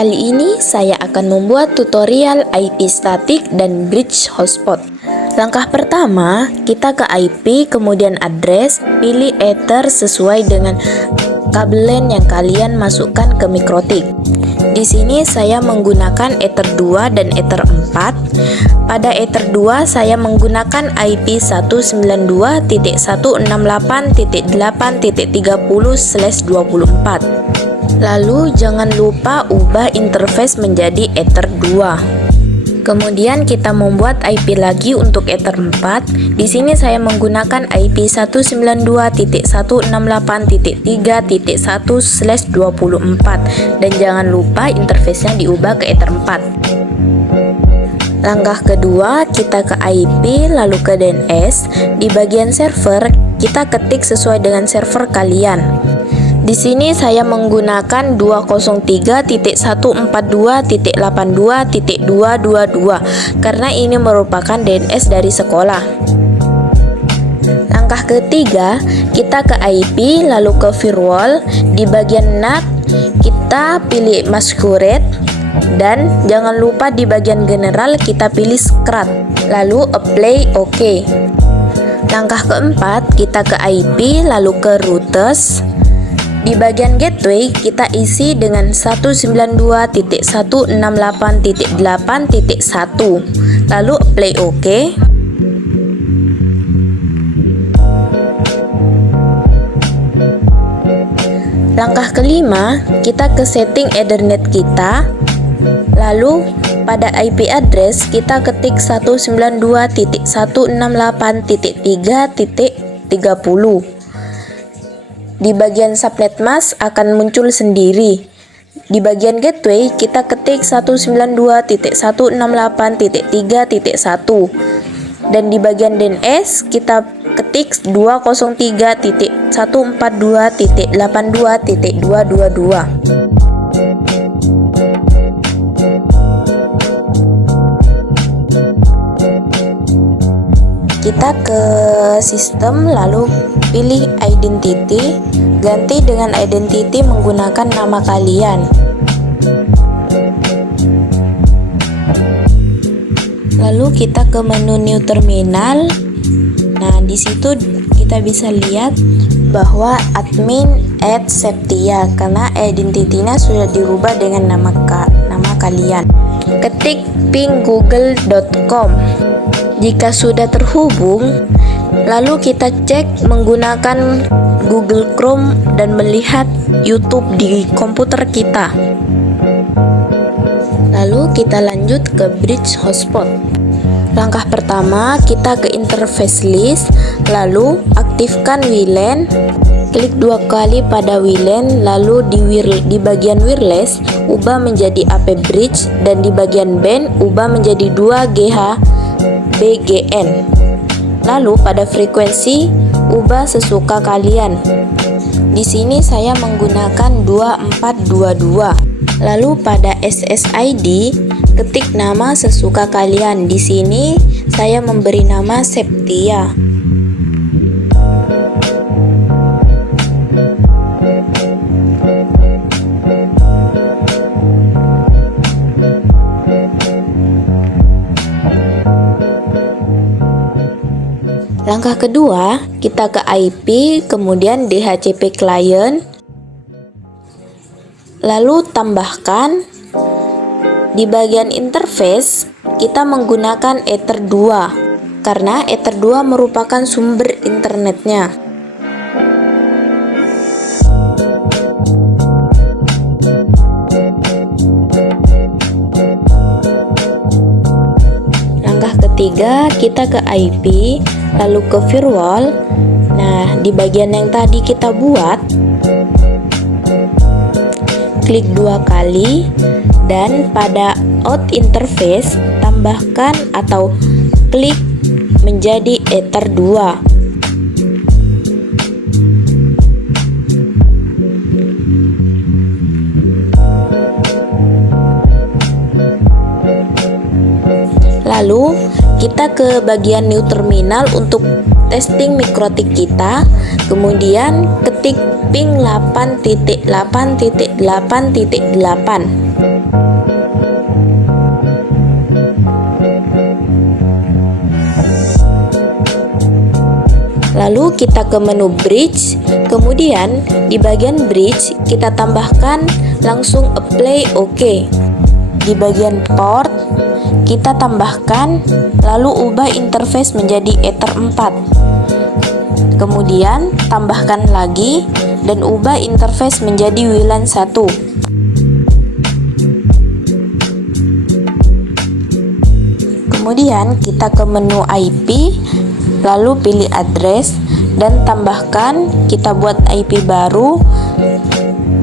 Kali ini saya akan membuat tutorial IP statik dan bridge hotspot. Langkah pertama, kita ke IP, kemudian address, pilih Ether sesuai dengan kabel LAN yang kalian masukkan ke MikroTik. Di sini saya menggunakan Ether 2 dan Ether 4. Pada Ether 2 saya menggunakan IP 192.168.8.30/24. Lalu jangan lupa ubah interface menjadi Ether 2. Kemudian kita membuat IP lagi untuk Ether 4. Di sini saya menggunakan IP 192.168.3.1/24 dan jangan lupa interface-nya diubah ke Ether 4. Langkah kedua, kita ke IP lalu ke DNS. Di bagian server, kita ketik sesuai dengan server kalian. Di sini saya menggunakan 203.142.82.222 karena ini merupakan DNS dari sekolah. Langkah ketiga, kita ke IP lalu ke firewall. Di bagian NAT kita pilih masquerade dan jangan lupa di bagian general kita pilih scrat lalu apply OK. Langkah keempat, kita ke IP lalu ke routers. Di bagian gateway kita isi dengan 192.168.8.1 lalu apply OK. Langkah kelima, kita ke setting Ethernet kita. Lalu pada IP address kita ketik 192.168.3.30. Di bagian subnet mask akan muncul sendiri. Di bagian gateway kita ketik 192.168.3.1 dan di bagian DNS kita ketik 203.142.82.222. Kita ke sistem lalu pilih identity, ganti dengan identity menggunakan nama kalian. Lalu kita ke menu new terminal. Nah, di situ kita bisa lihat bahwa admin @septia karena identity-nya sudah dirubah dengan nama kalian. Ketik ping google.com. Jika sudah terhubung, lalu kita cek menggunakan Google Chrome dan melihat YouTube di komputer kita. Lalu kita lanjut ke bridge hotspot. Langkah pertama, kita ke interface list, lalu aktifkan WLAN. Klik 2 kali pada WLAN, lalu di bagian wireless ubah menjadi AP bridge dan di bagian band ubah menjadi 2GH BGN. Lalu pada frekuensi ubah sesuka kalian. Di sini saya menggunakan 2422. Lalu pada SSID ketik nama sesuka kalian. Di sini saya memberi nama Septia. Langkah kedua, kita ke IP, kemudian DHCP client, lalu tambahkan. Di bagian interface, kita menggunakan Ether 2, karena Ether 2 merupakan sumber internetnya. Langkah ketiga, kita ke IP, lalu ke firewall. Nah, di bagian yang tadi kita buat, klik 2 kali dan pada out interface tambahkan atau klik menjadi Ether 2. Lalu kita ke bagian new terminal untuk testing MikroTik kita. Kemudian ketik ping 8.8.8.8. Lalu kita ke menu bridge, kemudian di bagian bridge kita tambahkan langsung apply OK. Di bagian port kita tambahkan lalu ubah interface menjadi Ether 4. Kemudian tambahkan lagi dan ubah interface menjadi WLAN 1. Kemudian kita ke menu IP, lalu pilih address dan tambahkan, kita buat IP baru,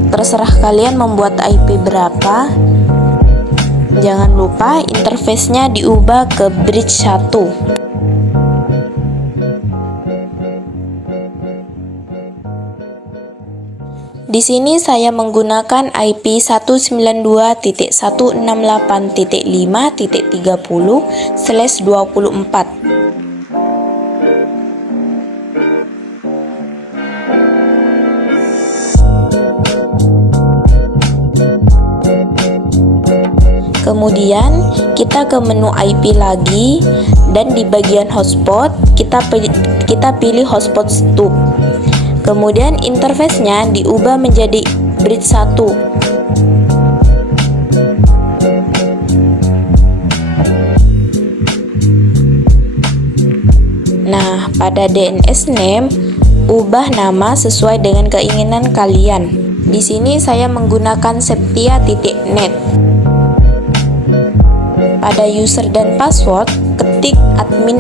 terserah kalian membuat IP berapa. Jangan lupa interface-nya diubah ke bridge 1. Di sini saya menggunakan IP 192.168.5.30/24. Kemudian kita ke menu IP lagi dan di bagian hotspot kita pilih hotspot stub. Kemudian interface-nya diubah menjadi bridge 1. Nah, pada DNS name ubah nama sesuai dengan keinginan kalian. Di sini saya menggunakan septia.net. Pada user dan password, ketik admin.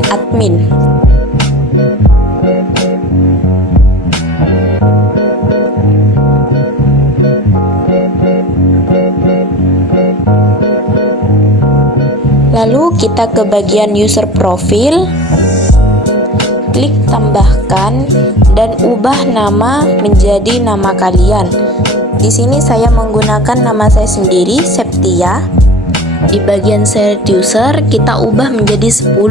Lalu kita ke bagian user profil, klik tambahkan dan ubah nama menjadi nama kalian. Di sini saya menggunakan nama saya sendiri, Septia. Di bagian shared user kita ubah menjadi 10.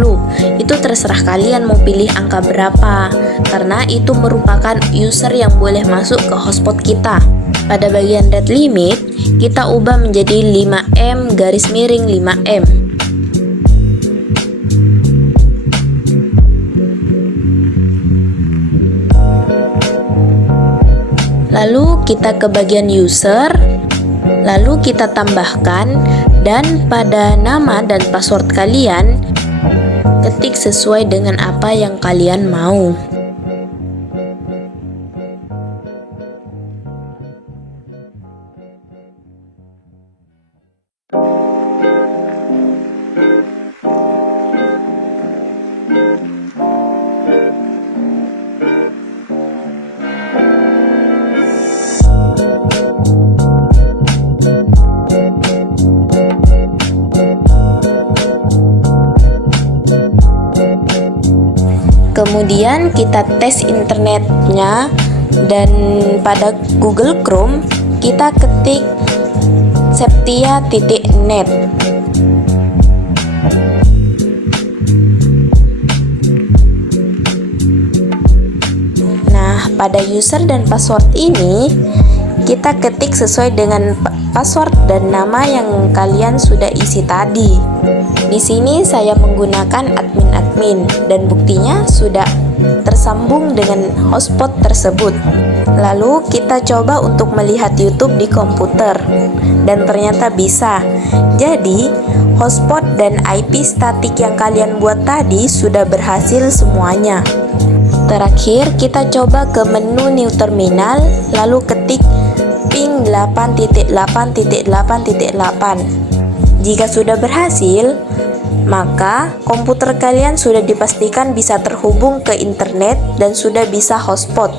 Itu terserah kalian mau pilih angka berapa, karena itu merupakan user yang boleh masuk ke hotspot kita. Pada bagian rate limit kita ubah menjadi 5M_5M. Lalu kita ke bagian user, lalu kita tambahkan, dan pada nama dan password kalian ketik sesuai dengan apa yang kalian mau. Kemudian kita tes internetnya dan pada Google Chrome kita ketik septia.net. Nah, pada user dan password ini kita ketik sesuai dengan password dan nama yang kalian sudah isi tadi. Di sini saya menggunakan admin dan buktinya sudah tersambung dengan hotspot tersebut. Lalu kita coba untuk melihat YouTube di komputer dan ternyata bisa. Jadi hotspot dan IP statik yang kalian buat tadi sudah berhasil semuanya. Terakhir kita coba ke menu new terminal lalu ketik ping 8.8.8.8. Jika sudah berhasil, maka komputer kalian sudah dipastikan bisa terhubung ke internet dan sudah bisa hotspot.